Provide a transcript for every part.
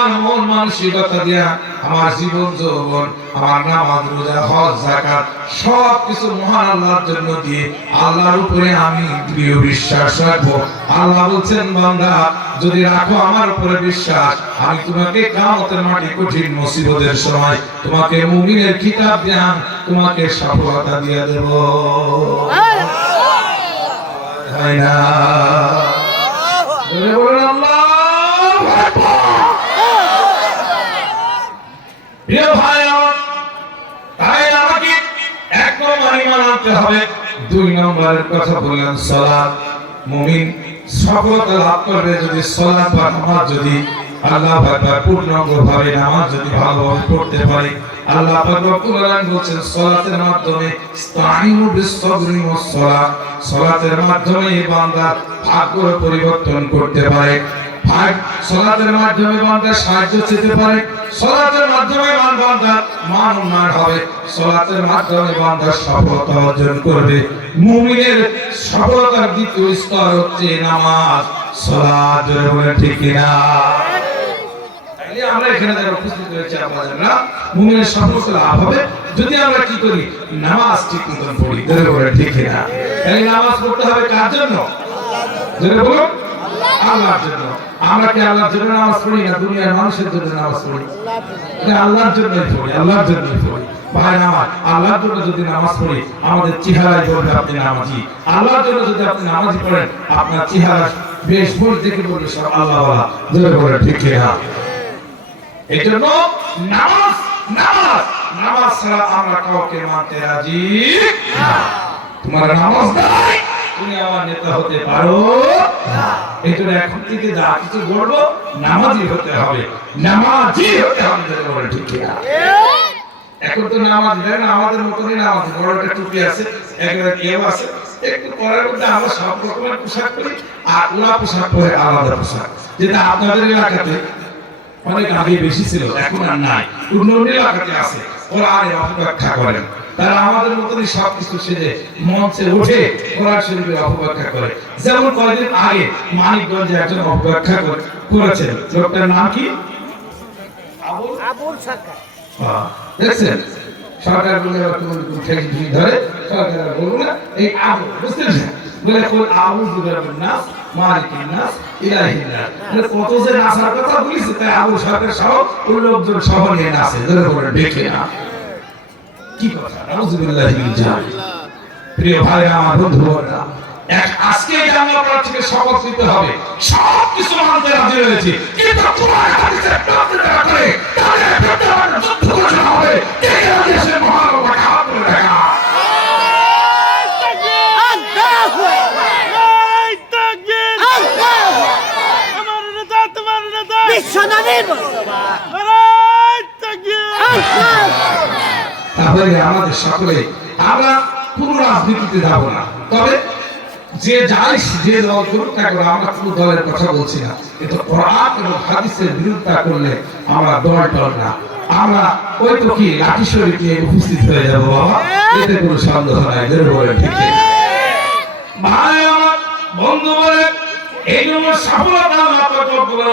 আমার মন মানসিকতা দিয়া আমার জীবন যৌবন আমার নামাজ রোজা হজ যাকাত সব কিছু মহান আল্লাহর জন্য দিয়ে আল্লাহর উপরে আমি দৃঢ় বিশ্বাস রাখবো। আল্লাহ বলছেন বান্দা যদি রাখো আমার উপরে বিশ্বাস আমি তোমাকে কিয়ামতের মাঠে কঠিন মুসিবতের সময় তোমাকে মুমিনের কিতাব দিয়া তোমাকে সফলতা দিয়ে দেব। হয় না বলেন আল্লাহু আকবার। প্রিয় ভাই আমার, তাই আমাকে এক নম্বর ঈমান আনতে হবে। দুই নম্বরের কথা বললাম সালাত। মুমিন সফলতা লাভ করবে যদি সালাত বা নামাজ যদি আল্লাহ আকবার পূর্ণাঙ্গভাবে নামাজ যদি ভালোভাবে পড়তে পারে। আল্লাহ পাক রব্বুল আলামিন বলেন সালাতের মাধ্যমে ইসতাঈনু বিস-সাবরি ওয়াস-সালাত, সালাতের মাধ্যমে বান্দা ভাগ্য পরিবর্তন করতে পারে। সালাতের মাধ্যমে বান্দা সাহায্য পেতে পারে। সালাতের মাধ্যমে বান্দা মান উন্নয়ন হবে। সালাতের মাধ্যমে বান্দা সফলতা অর্জন করবে। মুমিনের সফলতার দ্বিতীয় স্তর হচ্ছে নামাজ। সালাত বলে ঠিক কিনা? আমরা এখানে যারা উপস্থিত হয়েছে আপনারা মুমিনের সফলতা লাভ হবে যদি আমরা কি করি, নামাজ ঠিক মতন পড়ি। বলে ঠিক কিনা? এই নামাজ পড়তে হবে কার জন্য? যারা বলুন আল্লাহর জন্য। আমরা কি আল্লাহর জন্য নামাজ পড়ি না দুনিয়ার মানুষের জন্য নামাজ পড়ি? আল্লাহর জন্যই পড়ি, আল্লাহর জন্যই পড়ি। ভাই আমার, আল্লাহর জন্য যদি নামাজ পড়ি আমাদের চেহারায় বলবে আপনি নামাজি। আল্লাহর জন্য যদি আপনি নামাজি পড়েন আপনার চেহারা বেশ বই দেখে বলবে সব আল্লাহওয়ালা। যারা বলে ঠিক কিনা? এই জন্য নামাজ নামাজ নামাজ ছাড়া আমরা কাউকে মানতে রাজি না। তোমার নামাজ নাই তুমি আমার নেতা হতে পারো না। এই জন্য এখন থেকে যা কিছু বলবো নামাজি হতে হবে, নামাজি হতে হবে। ঠিক কিনা? এখন তো নামাজ দেন আমাদের মতনই নামাজ, বড় একটা টুপি আছে, একটা কেউ আছে, একটু পরের মধ্যে আমরা সব রকমের পোশাক করি আর ওরা পোশাক পরে আলাদা পোশাক। যেটা আপনাদের এলাকাতে অনেক আগে বেশি ছিল, এখন আর নাই। অন্য এলাকাতে আছে, ওরা আর অপব্যাখ্যা করেন। তারা আমাদের মতনই সবকিছু সেজে মঞ্চে উঠে কোরআন শরীফের অপব্যাখ্যা করে। যেমন কয়েকদিন আগে মানিকগঞ্জে একজন অপব্যাখ্যা করেছেন। লোকটার নাম কি? আবুল সরকার। দেখছেন সরকার বলে ধরে সরকার বলবো না, এই আবু বুঝতেন বলে কোন আবু বিরাবিন নাস মালিকিন নাস ইলাহিন নাস, মানে কত যে নাসার কথা বলেছে তাই আবু সরকার সহ ওই লোকজন সহ নিয়ে নাসে। ধরে বলে দেখে না কি কথা। আউযুবিল্লাহি মিন যালিক। প্রিয় ভাই আমার বন্ধুরা, আজকে জানলা পড়া থেকে শপথ নিতে হবে সব কিছু মানতে রাজি রয়েছে, কিন্তু কোরআন হাদিসের বিরোধিতা করে তাদের বিরুদ্ধে আমাদের যুদ্ধ ঘোষণা হবে। এই দেশের মহান আল্লাহ হাত তুলে দেখা। আল্লাহু আকবার, তাকবীর, আমার নেতা তোমার নেতা বিশ্বনবীর মুস্তাফা, তাকবীর। তাহলে আমাদের সকলে আমরা কোন রাজনীতিতে যাব না, তবে যে যাই যে দল করুক না কেন আমরা কোন দলের কথা বলছি না, কিন্তু কোরআন এবং হাদিসের বিরোধিতা করলে আমরা দল টল না, আমরা ওই তো কি লাঠি শরীফ নিয়ে উপস্থিত হয়ে যাবো বাবা, এতে কোনো সন্দেহ নাই। বলে ঠিক ভাই আমার বন্ধু বলে এই জন্য সফলতা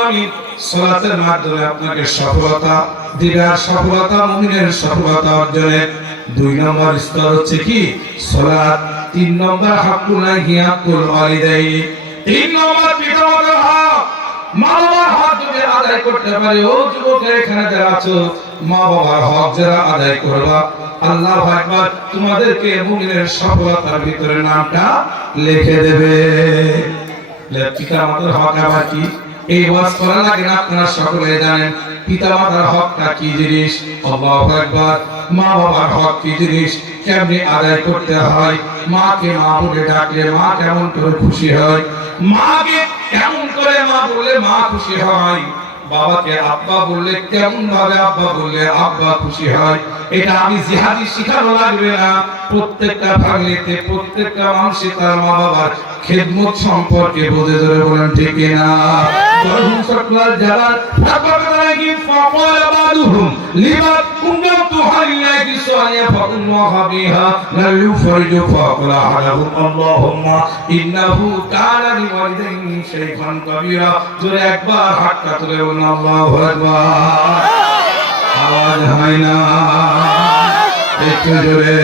আমি সালাতের মাধ্যমে আপনাকে সফলতা দিবে। সফলতা মুমিনের সফলতা অর্জনের দুই নম্বর স্তর হচ্ছে কি সালাত। তিন নম্বর হাক্কুল হাক্কুল ওয়ালিদাইনি, তিন নম্বর পিতামাতার হক, মা বাবার হক যদি আদায় করতে পারে, ও যুবকের এখানে যারা আছো মা বাবার হক যারা আদায় করবা আল্লাহু আকবার তোমাদেরকে মুমিনের সফলতার ভিতরে নামটা লিখে দেবে। পিতামাতার হক আবার কি? এই ওয়াজ করা লাগে না, আপনারা সকলে জানেন পিতামাতার হকটা কি জিনিস। আল্লাহু আকবার। মা বাবার হক কি জিনিস, কেমনে আদায় করতে হয়, মাকে মা বলে ডাকলে মা কেমন করে খুশি হয়, মাকে কেমন করে মা বললে মা খুশি হয়, বাবাকে আব্বা বললে কেমন ভাবে আব্বা বললে আব্বা খুশি হয়। এটা আমি জিহাদি শিখানো লাগবে না, প্রত্যেকটা ফ্যামিলিতে প্রত্যেকটা মানুষই তার মা বাবার খেদমত সম্পর্কে বোঝে, ধরে বলেন ঠিক কিনা? বরং সকল যারা তাকওয়া কি ফাকাল বাদুহুম লিমা কুনতু হাইলাকি সালিয়া ফাকুল্লাহ বিহা লা ইউফরিজু ফাকাল আলাহুম আল্লাহুম্মা ইন্নাহু কানা লিওয়ালিদাইহি শাইখান কাবীরা। জোরে একবার হাতটা তুলে বলুন আল্লাহু আকবার। আওয়াজ হয় না একটু জোরে।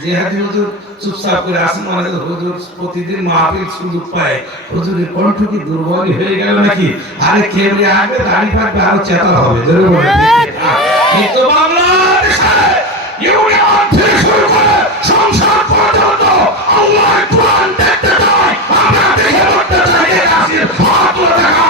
যে হাজি হুজুর চুপচাপ করে আসেন মানে হুজুর প্রতিদিন মাহফিল সুযোগ পায়, হুজুরের কণ্ঠ কি দুর্বল হয়ে গেল নাকি? আরে কেবলে আগে দাড়ি পাকবে আরো চেতা হবে, জোরে বলেন এই তো বাংলাদেশে ইউনিয়ন থেকে শুরু করে সংসদ পর্যন্ত আল্লাহর কোরআন দেখতে চাই, আমরা দেখে করতে চাই। আসির হাত তুলে দেখা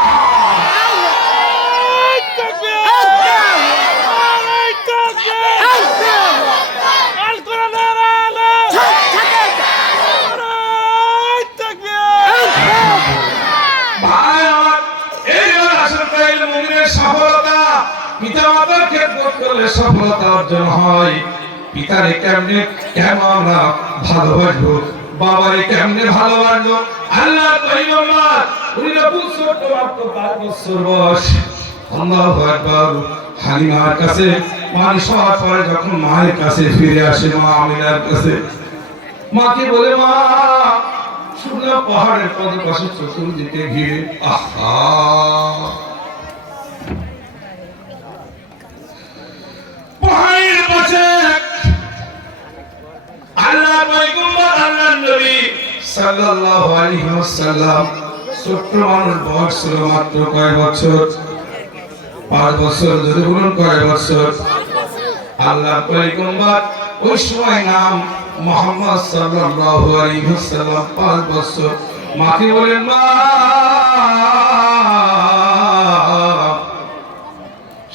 পিতামাতার খেদমত করলে সফলতা অর্জন হয়। পিতারে কেমনে কেন আমরা ভালোবাসবো, বাবারে কেমনে ভালোবাসবো? আল্লাহ পয়গম্বর উনি নবুল ছোট মাত্র 5 বছর বয়স। আল্লাহু আকবার। হালিমার কাছে মানুষ হওয়ার পরে যখন মায়ের কাছে ফিরে আসে, মা আমিনার কাছে, মাকে বলে মা শুকনো পাহাড়ের পদপাশে চতুর্দিকে ঘিরে আহা পাহাড়ের পাশে আল্লাহ পয়গম্বর আল্লাহর নবী সাল্লাল্লাহু আলাইহি ওয়াসাল্লাম ছোট্ট মানুষ, বয়স ছিল মাত্র কয় বছর? 5 বছর। যদি বলুন কয় বছর? আল্লাহ পয়গম্বর ওই সময় নাম মুহাম্মদ সাল্লাল্লাহু আলাইহি ওয়াসাল্লাম 5 বছর। মাকে বলেন মা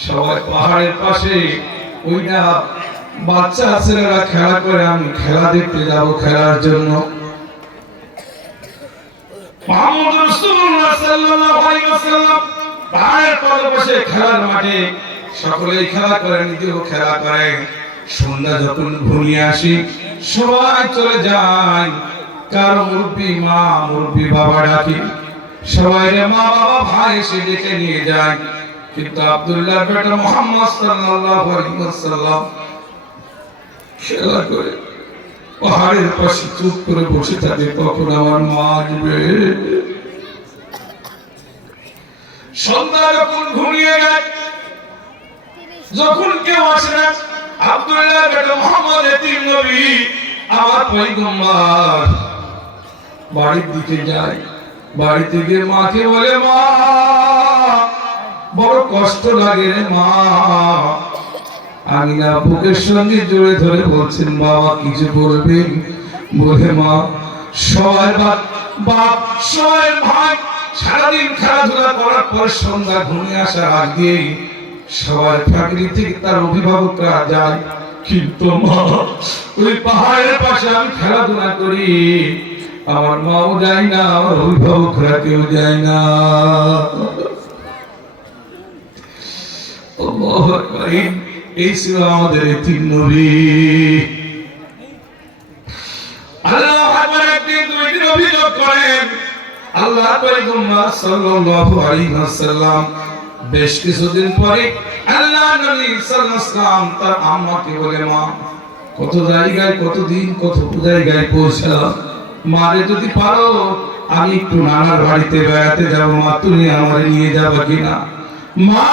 সবাই পাহাড়ের পাশে ওই না বাচ্চা ছেলেরা খেলা করে, আমি খেলা দেখতে যাব খেলার জন্য। মুহাম্মদ রাসূলুল্লাহ সাল্লাল্লাহু আলাইহি ওয়াসাল্লাম পাহাড়ের পাশে খেলার মাঠে সকলেই খেলা করে, নিজেও খেলা করে। সন্ধ্যা যখন ঘনিয়ে আসি সবাই চলে যায়, কারো মুরব্বি মা মুরব্বি বাবা ডাকে, সবাই রে মা বাবা ভাই এসে ডেকে নিয়ে যায়। কিন্তু আব্দুল্লাহর বেটা মুহাম্মদ সাল্লাল্লাহু আলাইহি ওয়াসাল্লাম খেলা করে পাহাড়ের পাশে চুপ করে বসে থাকে, কখন আমার মা আসবে। সন্ধ্যা যখন ঘনিয়ে যায়, যখন কেউ আসে না, আব্দুল্লাহর বেটা মুহাম্মদ এতিম নবী আমার পয়গম্বর বাড়ির দিকে যায়। বাড়িতে গিয়ে মাকে বলে মা বড় কষ্ট লাগে রে মা। আমিনা বুকের সঙ্গে জড়ে ধরে বলছেন বাবা কিছু বলবেন? বলে মা সবাই বাপ সবাই ভাই সারাদিন খেলাধুলা করার পর সন্ধ্যা ঘনিয়ে আসার আগে সবাই ফ্যামিলি থেকে তার অভিভাবকরা যায়, কিন্তু মা ওই পাহাড়ের পাশে আমি খেলাধুলা করি, আমার মাও যায় না, আমার অভিভাবকরা কেউ যায় না। এই ছিল আমাদের এতিম নবী। আল্লাহ একদিন দুইদিন অভিযোগ করেন, আল্লাহ পয়গম্বর সাল্লাল্লাহু আলাইহি ওয়াসাল্লাম বেশ কিছুদিন পরে আল্লাহ নবী সাল্লাল্লাহু আলাইহি ওয়াসাল্লাম তার আম্মাকে বলে মা কত জায়গায় কতদিন কত জায়গায় পৌঁছালাম, মারে যদি পারো আমি একটু নানার বাড়িতে বেড়াতে যাব, মা তুমি আমারে নিয়ে যাবে কিনা? মা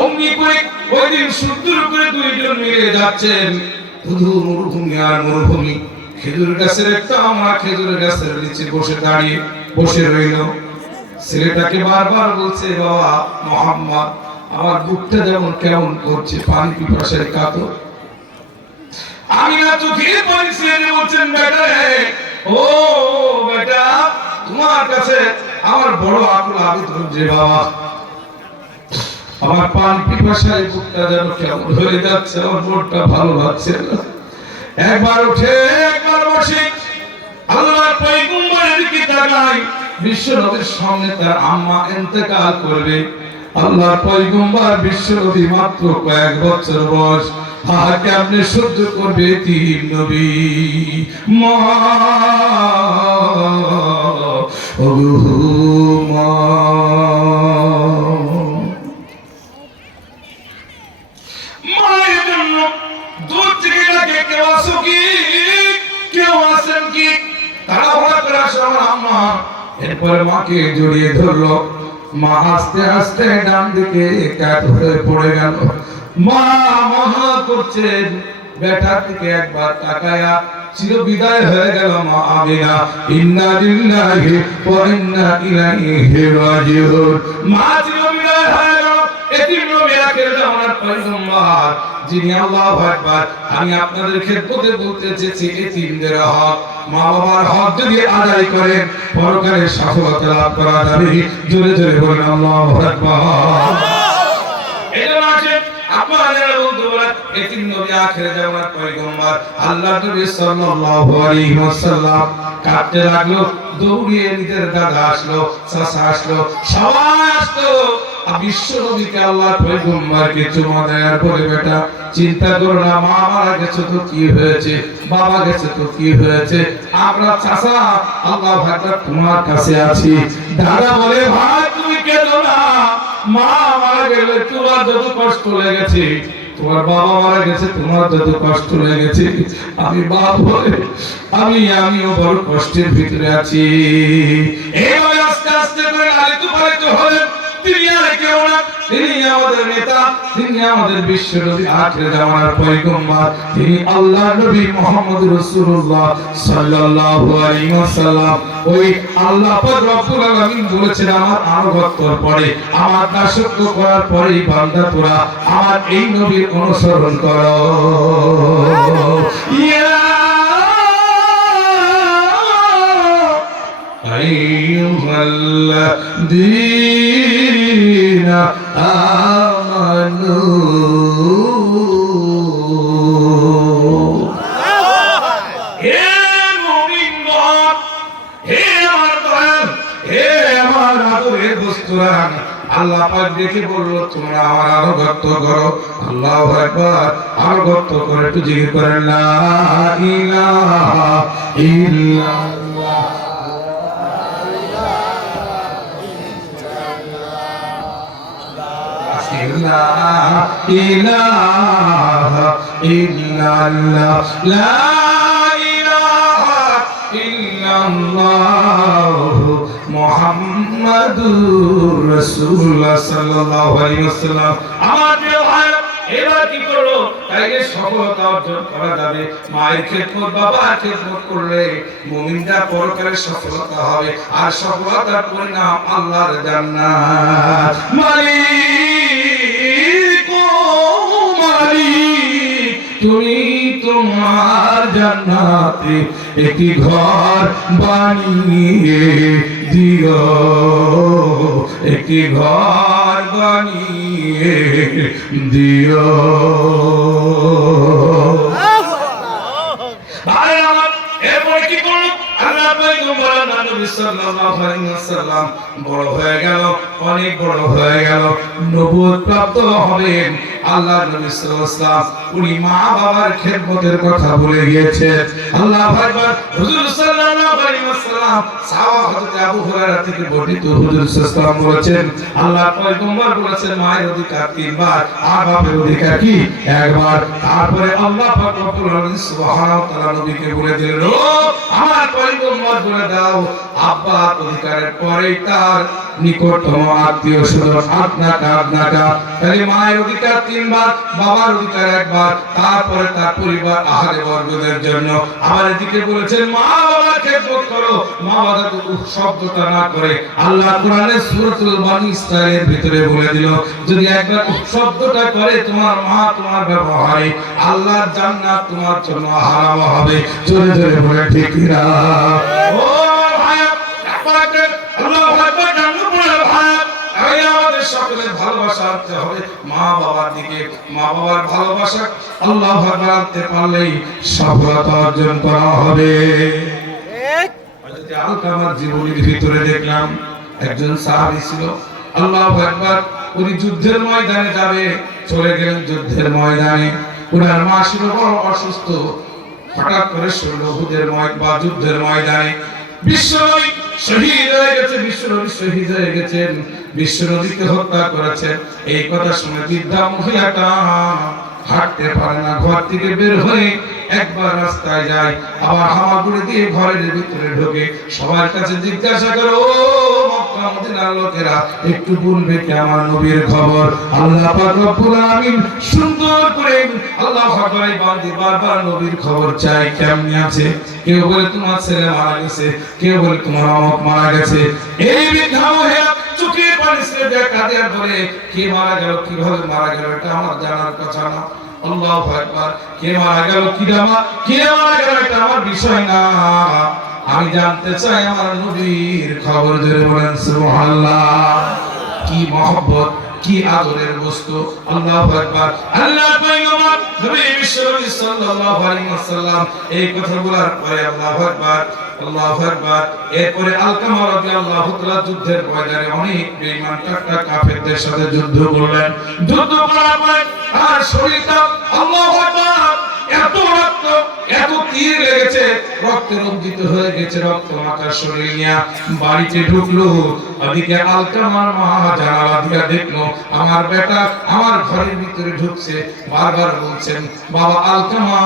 অমনি করে ওই দিন সুন্দর করে দুইজন মিলে যাচ্ছেন, শুধু মরুভূমি আর মরুভূমি। খেজুর গাছের একটা আমরা খেজুর গাছের নিচে বসে রইল। ছেলেটাকে বারবার বলছে বাবা মুহাম্মদ আমার বুকটা যেমন কেমন করছে, পানি পিপাসায় কাতর। আমি না চোখে পানি ছেড়ে বলছেন বেটা রে, ও বেটা তোমার কাছে আমার বড় আকুল আবেদন যে বাবা আমার পানি পিপাসায় বুকটা যেন কেমন হয়ে যাচ্ছে, আমার মনটা ভালো লাগছে না। একবার উঠে একবার বসে আল্লাহর পয়গম্বরের দিকে তাকাই, বিশ্ব নবীর সামনে তার আম্মা ইন্তেকাল করবে। আল্লাহর পয়গম্বর বিশ্ব নবী মাত্র কয়েক বছর বয়স, হাকে আপনি সহ্য করবে তিন নবী মা মা মায়ের জন্য দূর থেকে ডাকে কেউ আসো কি কেউ আসেন কি তারা হঠাৎ করে আসলো আমার আম্মা এরপরে মাকে জড়িয়ে ধরলো মা আস্তে আস্তে ডান দিকে কাত হয়ে পড়ে গেল মা মহা করছেন বেটার দিকে একবার তাকায়া চির বিদায় হয়ে গেল মা আমিনা ইন্না লিল্লাহি ওয়া ইন্না ইলাইহি রাজিউন মা চির বিদায় হয়ে গেল এতিম নবী আখির জামানার পয়গম্বর যিনি আল্লাহু আকবার আমি আপনাদের খেদমতে বলতে চেয়েছি এতিমদের হক মা বাবার হক যদি আদায় করেন পরকালে সফলতা লাভ করা যাবে জোরে জোরে বলেন আল্লাহু আকবার এজন্য আছে আপনাদের বন্ধুরা এতিম নবী আখির জামানার পয়গম্বর আল্লাহ নবী সাল্লাল্লাহু আলাইহি ওয়াসাল্লাম কাঁদতে লাগলো দৌড়িয়ে নিজের দাদা আসলো চাচা আসলো সবাই আসলো বিশ্ব নবীকে আল্লাহ পয়গম্বরকে চুমা দেওয়ার পরে বেটা চিন্তা করো না মা মারা গেছে তো কি হয়েছে বাবা গেছে তো কি হয়েছে আমরা চাচা আল্লাহ ভাগা তোমার কাছে আছি দাদা বলে ভাই তুমি কেঁদো না মা মারা গেলে তোমার যত কষ্ট লেগেছে তোমার বাবা মারা গেছে তোমার যত কষ্ট লেগেছে আমি বাপ হয়ে আমিও বড় কষ্টের ভিতরে আছি এইভাবে আস্তে আস্তে করে লালিত পালিত হলেন তিনি আর কেউ না তিনি আমাদের নেতা তিনি আমাদের বিশ্ব নবী আখির জামানার পয়গম্বর তিনি আল্লাহর নবী মুহাম্মদ রাসূলুল্লাহ সাল্লাল্লাহু আলাইহি ওয়াসাল্লাম ওই আল্লাহ পাক রব্বুল আলামিন বলেছেন আমার আনুগত্যর পরে আমার দাসত্ব করার পরে বান্দা তোরা আমার এই নবীর অনুসরণ করো ইয়া আইয়ুহাল্লাযীনা আমানু হে মুমিনগণ হে আমার দয়াল হে আমার আদরের দোস্তরা আল্লাহ পাক দেখে বলল তোমরা আমার আনুগত্য করো আল্লাহু আকবার আনুগত্য করে একটু জিকির করেন লা ইলাহা ইল্লাল্লাহ لا إله إلا الله لا إله إلا الله محمد رسول الله صلى الله عليه وسلم আমার প্রিয় ভাই এবার কি করলো তাইলে সফলতা অর্জন করা যাবে মায়ের খেদমত বাবার খেদমত করলে মুমিনরা পরকালে সফলতা হবে আর সফলতার পরিণাম আল্লাহর জান্নাত তুমি তোমার জান্নাতে একটি ঘর বানিয়ে দিও একটি ঘর বানিয়ে দিও এরপরে কি করলো আল্লাহ পয়গম্বর নবী সাল্লাল্লাহু আলাইহি ওয়াসাল্লাম বড় হয়ে গেল অনেক বড় হয়ে গেল নবুয়ত প্রাপ্ত হলেন আল্লাহ নবী সাল্লাল্লাহু আলাইহি ওয়াসাল্লাম উনি মা বাবার খেদমতের কথা ভুলে গিয়েছেন আল্লাহু আকবার হুজুর সাল্লাল্লাহু আলাইহি ওয়াসাল্লাম সাহাবা হযরত আবু হুরায়রা থেকে বর্ণিত হুজুর সাল্লাল্লাহু আলাইহি বলেছেন আল্লাহ পয়গম্বর বলেছেন মায়ের অধিকার তিনবার আর বাপের অধিকার কি একবার তারপরে আল্লাহ পাক রব্বুল আলামিন সুবহানাহু ওয়া তাআলা নবীকে বলে দিলেন ও আমার পয়গম্বর বলে দাও আব্বার অধিকারের পরেই তার নিকটতম আত্মীয় স্বজন আপনাকা তাহলে মায়ের অধিকার তিনবার বাবার অধিকার একবার তারপরে তার পরিবার আহারে বর্গদের জন্য আবার এদিকে বলেছেন মা বাবার খেদমত করো মা বাবা শব্দটা না করে আল্লাহ কোরআনে সূরাতুল বনী ইসরাঈলের ভিতরে বলে দিল যদি একবার শব্দটা করে তোমার মা তোমার ব্যবহারে আল্লাহর জান্নাত তোমার জন্য হারাম হবে জোরে জোরে বলে ঠিক না ও ভাই আপনাকে আল্লাহু আকবার জান্নাত বলে ভাই আমাদের সকলের ভালোবাসা আনতে হবে মা বাবার দিকে মা বাবার ভালোবাসা আল্লাহু আকবার আনতে পারলেই সফলতা অর্জন করা হবে আলকামার জীবনের ভিতরে দেখলাম একজন সাহাবী ছিল আল্লাহু আকবার উনি যুদ্ধের ময়দানে যাবে চলে গেলেন যুদ্ধের ময়দানে ওনার মা ছিল বড় অসুস্থ। হঠাৎ করে উহুদের যুদ্ধের ময়দানে বিশ্বনবী শহীদ হয়ে গেছে, বিশ্বনবী শহীদ হয়ে গেছেন, বিশ্বনবীকে হত্যা করেছেন। এই কথা শুনে বৃদ্ধা মহিলাটা হাঁটতে পারে না, ঘর থেকে বের হয়ে একবার রাস্তায় যায়, আবার হামাগুড়ি দিয়ে ঘরের ভিতরে ঢোকে। সবার কাছে জিজ্ঞাসা করে, ও মক্কা মদিনার লোকেরা, একটু বলবে কি আমার নবীর খবর? আল্লাহ পাক রব্বুল আলামিন সুন্দর করে আল্লাহু আকবার বান্দে বারবার নবীর খবর চাই, কেমন আছে? কেউ বলে তোমার ছেলে মারা গেছে, কেউ বলে তোমার অমুক মারা গেছে। এই বৃদ্ধা মহিলা চোখের পানি ছেড়ে দেয়, কাঁদে আর বলে, কে মারা গেল, কিভাবে মারা গেল, এটা আমার জানার কথা না। আল্লাহু আকবার। কে মারা গেল, কে মারা গেল, এটা আমার বিষয় না। আমি জানতে চাই আমার নবীর খবর। জোরে বলেন সুবহানাল্লাহ। কি মহব্বত, কি আদরের বস্তু। আল্লাহু আকবার। আল্লাহ পয়গম্বর নবী বিশ্বনবী সাল্লাল্লাহু আলাইহি ওয়াসাল্লাম এই কথা বলার পরে আল্লাহু আকবার, আল্লাহু আকবার। এরপরে আলকামা রাদিয়াল্লাহু তাআলা যুদ্ধের ময়দানে অনেক বেঈমান কাফেরদের সাথে যুদ্ধ করলেন। যুদ্ধ করার পরে তার শরীরটা আল্লাহু আকবার এত রক্ত, এত তীর লেগেছে, রক্তে রঞ্জিত হয়ে গেছে, রক্ত মাখা শরীর নিয়ে বাড়িতে ঢুকলো। ওদিকে আলকামার মা জানালা দিয়ে দেখলো আমার বেটা আমার ঘরের ভিতরে ঢুকছে। বারবার বলছেন, বাবা আলকামা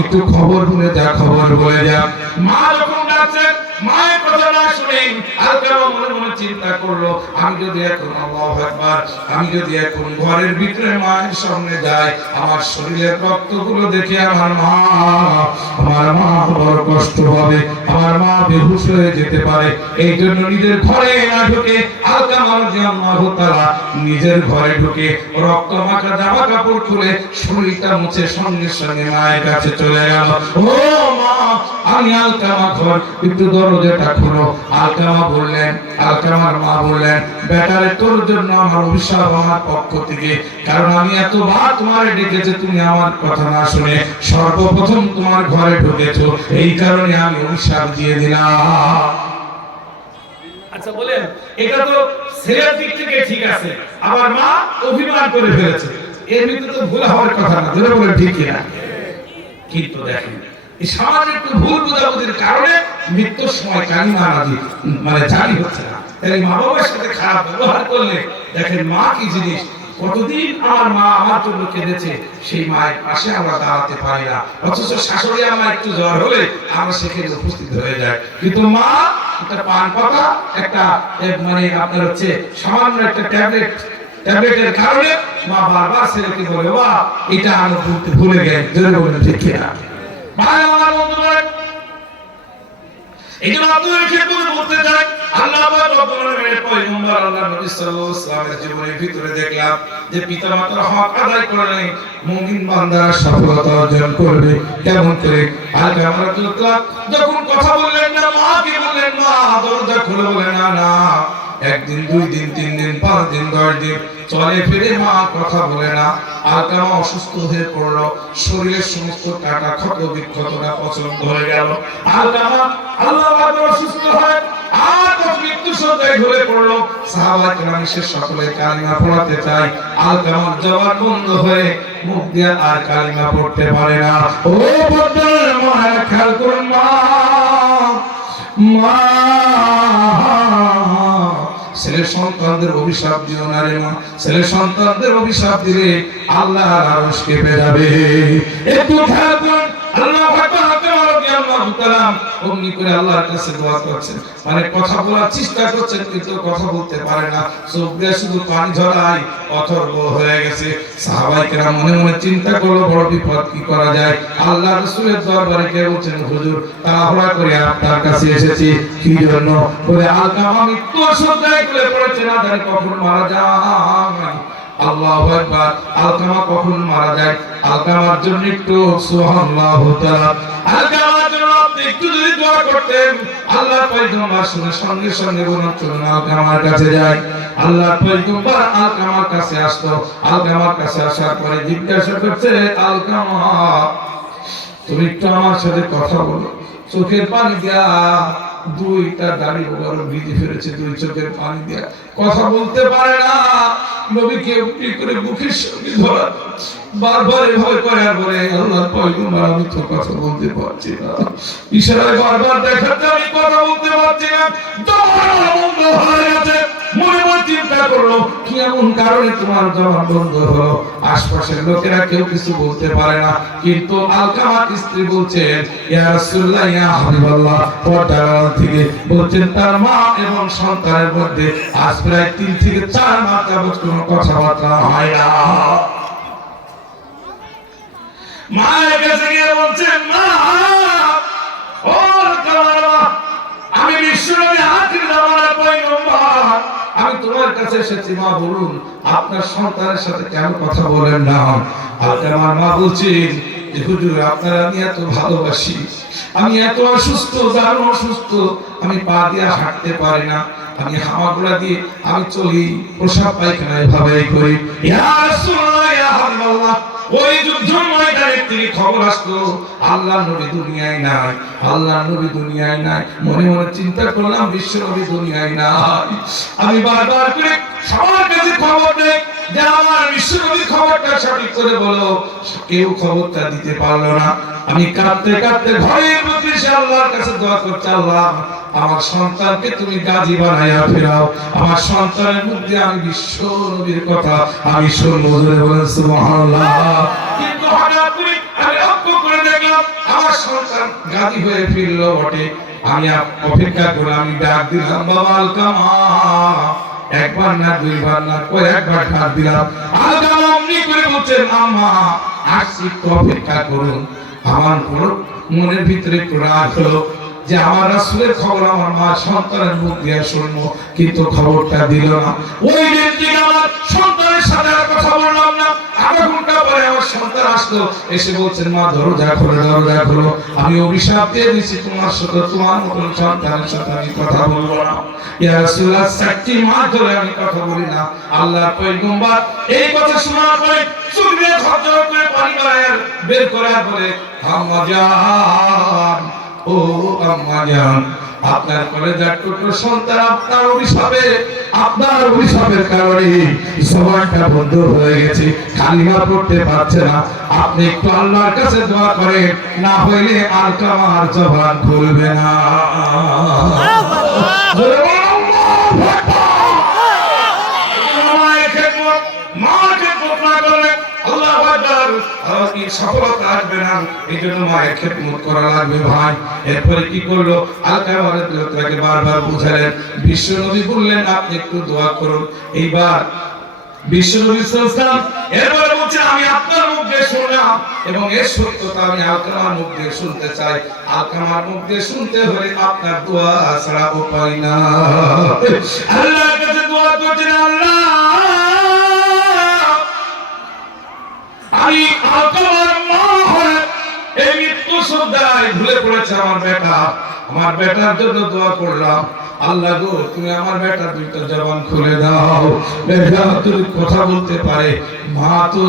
একটু খবর বলে যা, খবর বলে যা। মা যখন ডাকছেন, মায়ের কথা না শুনে আলকামা মনে মনে চিন্তা করলো, আমি যদি এখন, আল্লাহু আকবার, আমি যদি এখন ঘরের ভিতরে মায়ের সামনে যাই, আমার শরীরের রক্তগুলো দেখে আমার মা বড় কষ্ট হবে, আমার মা বেহুশ হয়ে যেতে পারে। এই জন্য নিজের ঘরে না ঢুকে আলকামা রাদিয়াল্লাহু তাআলা নিজের ঘরে ঢুকে রক্ত মাখা জামা কাপড় খুলে শরীরটা মুছে সঙ্গে সঙ্গে মায়ের কাছে চলে গেল। ও মা, আমি আলকামা, ঘর একটু দরজাটা খোলো। আলকামার মা বললেন, বেটারে তোর জন্য আমার অভিশাপ আমার পক্ষ থেকে, কারণ আমি এতবার তোমারে ডেকেছি, তুমি আমার কথা না শুনে সর্বপ্রথম তোমার ঘরে ঢুকেছো, এই কারণে আমি অভিশাপ দিয়ে দিলাম। আচ্ছা বলেন, এটা তো ছেলের দিক থেকে ঠিক আছে, আবার মা অভিমান করে ফেলেছে, এর ভিতরে তো ভুল হওয়ার কথা না। ধরে বলে ঠিক না? কিন্তু দেখেন, এই সামান্য একটু ভুল বোঝাবুঝির কারণে মৃত্যুর সময় কালিমা জারি হচ্ছে না। তাই মা বাবার সাথে খারাপ ব্যবহার করলে দেখেন মা কি জিনিস। কতদিন আমার মা আমার জন্য কেঁদেছে, সেই মায়ের পাশে আমরা দাঁড়াতে পারি না, অথচ শাশুড়ি আমার একটু জ্বর হলে আমরা সেখানে উপস্থিত হয়ে যায়। কিন্তু মা একটা পান পাতা, একটা আপনার হচ্ছে সামান্য একটা ট্যাবলেটের কারণে মা বারবার ছেলেকে বলে, বাবা এটা আমি ভুলে গেছি। জোরে বলেন ঠিক কিনা? ভাই আমার বন্ধুরা, এই জন্য আপনাদের ক্ষেত্রে বলতে চাই, আল্লাহ পাক রব্বুল আলামিনের পয়গম্বর আল্লাহ নবী সাল্লাল্লাহু আলাইহি ওয়াসাল্লামের জীবনের ভিতরে দেখলাম যে পিতামাতার হক আদায় করলে মুমিন বান্দারা সফলতা অর্জন করবে। কেমন করে? আলকামা রাদিয়াল্লাহু যখন কথা বললেন না, মাকে বললেন, মা দরজা খুলে, বলে না না, একদিন, 2 দিন, 3 দিন, 5 দিন, 10 দিন চলে ফিরে মা কথা বলে না। আলকামা অসুস্থ হয়ে পড়লো, শরীরের সমস্ত কাটা ক্ষত বিক্ষতটা পছন্দ হয়ে গেল। আলকামা আল্লাহ পাক অসুস্থ হয় আর মৃত্যু শয্যায় ঢলে পড়লো। সাহাবায়ে কেরাম এসে সকলে কালিমা পড়াতে চায়, আলকামার জবান বন্ধ হয়ে মুখ দিয়ে আর কালিমা পড়তে পারে না। ও বন্ধুরা, মা খেয়াল করুন, মা ছেলে সন্তানদের অভিশাপ দিও না রে মা। ছেলে সন্তানদের অভিশাপ দিলে আল্লাহর আরশ কেঁপে যাবে। একটু খেয়াল করুন, আল্লাহ অমনি করে আল্লাহর কাছে দোয়া করছেন, কথা বলার চেষ্টা করছেন কিন্তু কথা বলতে পারে না, চোখ দিয়ে শুধু পানি ঝরায়, অথর্ব হয়ে গেছে। সাহাবায়ে কেরাম মনে মনে চিন্তা করলো, বড় বিপদ, কি করা যায়? আল্লাহ রাসূলের দরবারে গিয়ে বলছেন, হুজুর তাড়াহুড়া করে আপনার কাছে এসেছি, কি জন্য? বলে আলকামা মৃত্যু শয্যায় খুলে পড়েছে, না জানি কখন মারা যায়। আল্লাহু আকবার। আলকামা কখন মারা যায়? আলকামার জন্য একটু সুবহানাল্লাহু তাআলা, আলকামার জন্য আপনি একটু যদি দোয়া করতেন, আল্লাহর পয়গম্বর শুনে সঙ্গে সঙ্গে বলুন, চলুন আলকামার কাছে যাই। আল্লাহর পয়গম্বর আলকামার কাছে আসতো। আলকামার কাছে আসার পরে জিজ্ঞাসা করছে, আলকামা তুমি একটু আমার সাথে কথা বলো। চোখের পানি দিয়া দুইটা দাড়ি বড় ভিজে ফেলেছে, দুই চোখের পানি দিয়া কথা বলতে পারে না। নবীকে এমনি করে মুখের সঙ্গে ধরা, বারবার এভাবে করে আর বলে, আল্লাহর পয়গম্বর আমি তো কথা বলতে পারছি না, ইশারায় বারবার দেখাতে আমি কথা বলতে পারছি না, জবান বন্ধ হয়ে গেছে। মনে মনে চিন্তা করলো কি এমন কারণে তোমার জবান বন্ধ হলো। আশপাশের লোকেরা কেউ কিছু বলতে পারে না, কিন্তু আলকামার স্ত্রী বলছেন, ইয়া রাসূলুল্লাহ ইয়া হাবিবাল্লাহ, পর্দার আড়াল থেকে বলছেন তার মা এবং সন্তানের মধ্যে আজ প্রায় 3 থেকে 4 মাস যাবত কোনো কথাবার্তা হয় না। মায়ের কাছে গিয়ে বলছেন, মা ও আলকামা, আমি বিশ্বনবী আখির জামানার পয়গম্বর, আমি তোমার কাছে এসেছি, মা বলুন আপনার সন্তানের সাথে কেন কথা বলেন না? আলকামার মা বলছেন, হুজুর আপনার আমি এত ভালোবাসি, আমি এত অসুস্থ, দারুণ অসুস্থ, আমি পা দিয়ে হাঁটতে পারি না, আমি হামাগুড়া দিয়ে আমি চলি, প্রসাব পায়খানা এভাবেই করি। ইয়া রাসূলুল্লাহ ইয়া হাবিবাল্লাহ, ওই যুদ্ধের ময়দানে তিনি খবর আসলো আল্লাহ নবী দুনিয়ায় নাই, আল্লাহ নবী দুনিয়ায় নাই। মনে মনে চিন্তা করলাম বিশ্ব নবী দুনিয়ায় নাই। আমি বারবার করে সবার কাছে খবর দেই যে আমার বিশ্ব নবী খবরটা সঠিক করে বলো, কেউ খবরটা দিতে পারলো না। আমি কাঁদতে কাঁদতে ঘরের মধ্যে এসে আল্লাহর কাছে দোয়া করতে, আল্লাহ আমার সন্তানকে তুমি গাজী বানাইয়া ফেরাও, আমার সন্তানের মধ্যে আমি বিশ্ব নবীর কথা আমি শুনবো। জোরে বলেন সুবহানাল্লাহ। কিন্তু হঠাৎ করে আমি লক্ষ্য করে দেখলাম আমার সন্তান গাজী হয়ে ফিরলো বটে। আমি অপেক্ষা করে আমি ডাক দিলাম, বাবা আলকামা, একবার না দুইবার না কয়েকবার ডাক দিলাম। আলকামা অমনি করে বলছেন, আম্মা আসছি, একটু অপেক্ষা করুন। আমার মনের ভিতরে একটু রাগ হলো যে আমার রাসূলের খবর আমার মা সন্তানের মুখ দিয়ে শুনবো, কিন্তু খবরটা দিল না। ওই দিন থেকে আমার সন্তানের সাথে আর কথা বললাম না। আধা ঘন্টা পরে আমার সন্তান আসলো, এসে বলছেন, মা দরজা খোলো, দরজা খোলো, আমি অভিশাপ দিয়ে দিয়েছি তোমার সাথে, তোমার মতন সন্তানের সাথে আমি কথা বলবো না। ইয়া রাসূলুল্লাহ, 4টি মাস ধরে আমি কথা বলি না। আল্লাহর পয়গম্বর এই কথা শোনার পরে চোখ দিয়ে ঝরঝর করে পানি বের করার পরে, আম্মা জান, ও আম্মা জান, আপনার কলেজার টুকরো সন্তান আপনার অভিশাপের কারণে জবানটা বন্ধ হয়ে গেছে, কালিমা পড়তে পারছে না। আপনি একটু আল্লাহর কাছে দোয়া করেন, না হইলে আলকামার জবান খুলবে না। সফলতা আসবে না, এই জন্য মায়ের খেদমত করা লাগবে ভাই। এরপরে কি করলো, আলকামাকে বারবার বুঝালেন। বিশ্ব নবী বললেন, আপনি একটু দোয়া করুন। এইবার বিশ্ব নবী সাল্লাল্লাহু আলাইহি ওয়াসাল্লাম এরপরে বলছেন, আমি আপনার মুখ দিয়ে শুনলাম এবং এর সত্যতা আমি আলকামার মুখ দিয়ে শুনতে চাই। আলকামার মুখ দিয়ে শুনতে হলে আপনার দোয়া ছাড়া উপায় না। আল্লাহর কাছে দোয়া করছেন, আল্লাহ আমি আলকামার মা হয়ে এই মৃত্যু শ্রদ্ধায় ভুলে পড়েছে আমার বেটা, আমার বেটার জন্য দোয়া করলাম। আল্লাহ গো, তুমি আমার বেটার দুইটা জবান খুলে দাও, বেটা তুমি কথা বলতে পারে। মা তো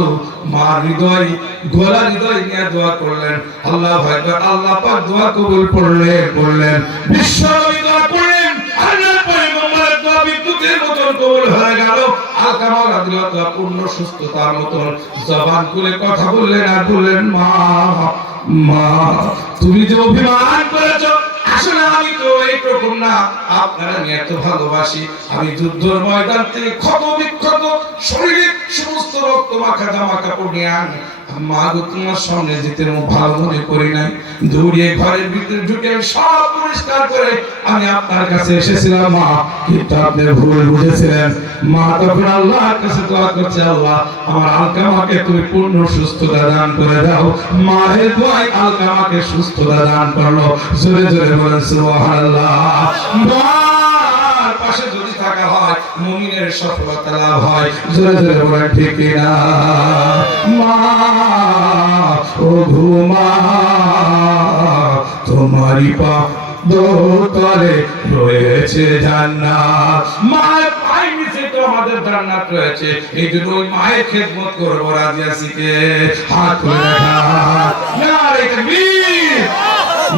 মা হৃদয়, গোলা হৃদয় নিয়ে দোয়া করলেন। আল্লাহ ভাই, আল্লাহ পাক দোয়া কবুল করলেন। বিশ্ব নবী দোয়া করলেন, আল্লাহর পয়গম্বরের দোয়া বিদ্যুতের মতন কবুল হয়ে গেল। আলকামা রাদিয়াল্লাহু তাআলা পূর্ণ সুস্থতার মতন জবান খুলে কথা বললেন আর বললেন, মা মা, তুমি যে অভিমান করেছো, আসলে আমি তো এইরকম না, আপনারা আমি এত ভালোবাসি। আমি যুদ্ধের ময়দান থেকে ক্ষত বিক্ষত শরীরে সমস্ত রক্ত মাখা জামা কাপড় নিয়ে আনি, মা গো তোমার সামনে যেতে ভালো মনে করি নাই। দৌড়িয়ে ঘরের ভিতরে ঢুকে সব পরিষ্কার করে আমি আপনার কাছে এসেছিলাম মা, কিন্তু আপনি ভুল বুঝেছিলেন। মা তখন আল্লাহর কাছে দোয়া করছে, আল্লাহ আমার আলকামাকে তুমি পূর্ণ সুস্থতা দান করে দাও। মায়ের দোয়ায় আলকামাকে সুস্থতা দান করলো। জোরে জোরে বলেন সুবহানাল্লাহ। মার পাশে যদি থাকা হয় মুমিনের সফলতা লাভ হয়। জোরে জোরে বলেন ঠিক কিনা? মা ও ঘুমা, তোমারই পা দোতলে রয়েছে জান্নাত। মায়ের পায়ের নিচে তো আমাদের জান্নাত রয়েছে। এই জন্য ওই মায়ের খেদমত করবো। রাজি আছি কে? হাত তুলে দেখা। নারে তাকবীর।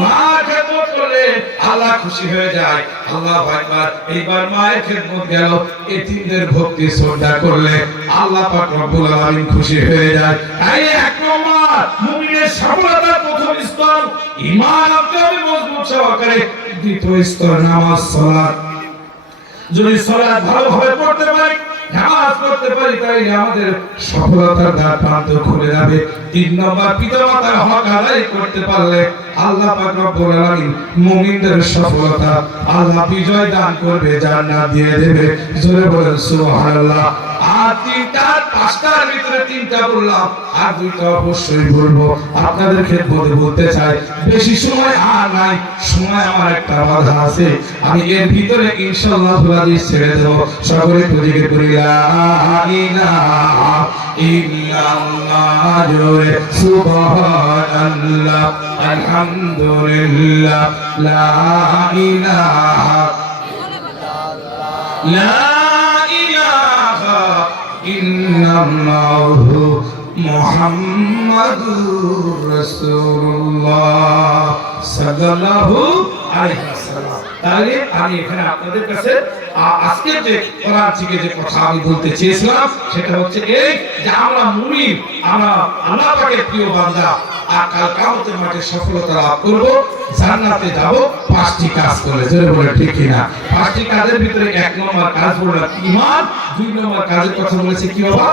মায়ের খেদমত করলে আল্লাহ খুশি হয়ে যায়। আল্লাহু আকবার। এইবার মায়ের খেদমত গেল, এতিমদের ভক্তি শ্রদ্ধা করলে আল্লাহ পাক রব্বুল আলামিন খুশি হয়ে যায়। এই এক নম্বর মুমিনের সফলতার প্রথম স্তর ঈমান আনতে হবে মজবুত সহকারে। দ্বিতীয় স্তর নামাজ সালাত। যদি সালাত ভালোভাবে পড়তে পারি, নামাজ পড়তে পারি, তাইলে আমাদের সফলতার দ্বার প্রান্ত খুলে যাবে। 3 নম্বর পিতামাতার হক আদায় করতে পারলে আল্লাহ পাক রব্বুল আলামিন মুমিনদের সফলতা, আল্লাহ বিজয় দান করবে, জান্নাত দিয়ে দেবে। জোরে বলেন সুবহানাল্লাহ। আর 5টার ভিতরে 3টা বললাম, আর 2টা অবশ্যই বলবো। আপনাদের খেদমতে বলতে চাই, বেশি সময় আর নাই, সময় আমার একটা বাধা আছে। আমি এর ভিতরে ইনশাআল্লাহ হাদিস ছেড়ে দেব। সকলে প্রতিকে করি লা ইলাহা ইল্লাল্লাহ, জোরে সুবহানাল্লাহ, আলহামদুলিল্লাহ, লা ইলাহা ইল্লাল্লাহু মুহাম্মাদুর রাসূলুল্লাহ সাল্লাল্লাহু আলাইহি ওয়াসাল্লাম। তাহলে আমি এখানে আপনাদের কাছে আজকে যে কোরআন থেকে যে কথা আমি বলতে চেয়েছিলাম সেটা হচ্ছে এই যে আমরা মুমিন, আমরা আল্লাহ পাকের প্রিয় বান্দা, আর কাল কিয়ামতের মাঠে সফলতা লাভ করব, জান্নাতে যাব 5টি কাজ করলে। জোরে বলে ঠিক কিনা? 5টি কাজের ভিতরে 1 নম্বর কাজ হলো ঈমান, 2 নম্বর কাজের কথা বলেছে কি বাবা?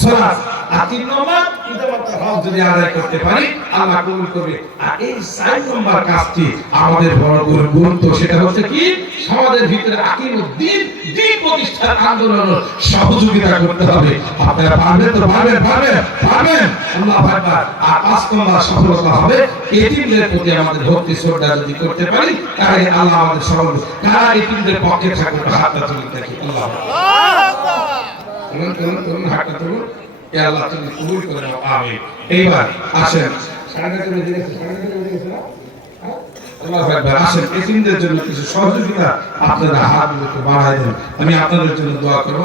সালাত। আর 3 নম্বর পিতামাতার হক যদি আদায় করতে পারি আল্লাহ কবুল করবে। আর এই 4 নম্বর কাজটি আমাদের বড় গুরুত্ব, সেটা হচ্ছে কি? সমাজের ভিতরে আকিমুদ্দিন, দ্বীন প্রতিষ্ঠার আন্দোলনের সহযোগিতা করতে হবে। আপনারা পারবেন তো? পারবেন? আল্লাহু আকবার। আর 5 নম্বর সফলতা হবে এতিমদের প্রতি আমাদের ভক্তি শ্রদ্ধা যদি করতে পারি, তাহলে আল্লাহ আমাদের সফল। কারা এতিমদের পক্ষে থাকবে? হাতটা তুলে দেখি। আল্লাহ হাতটা তুলুন। আল্লাহ তুমি কবুল করে নাও, আমিন। এইবার আসেন, আল্লাহু আকবার। আসেন, এতিমদের জন্য কিছু সহযোগিতা আপনারা হাত বাড়ায় দেন। আমি আপনাদের জন্য দোয়া করব।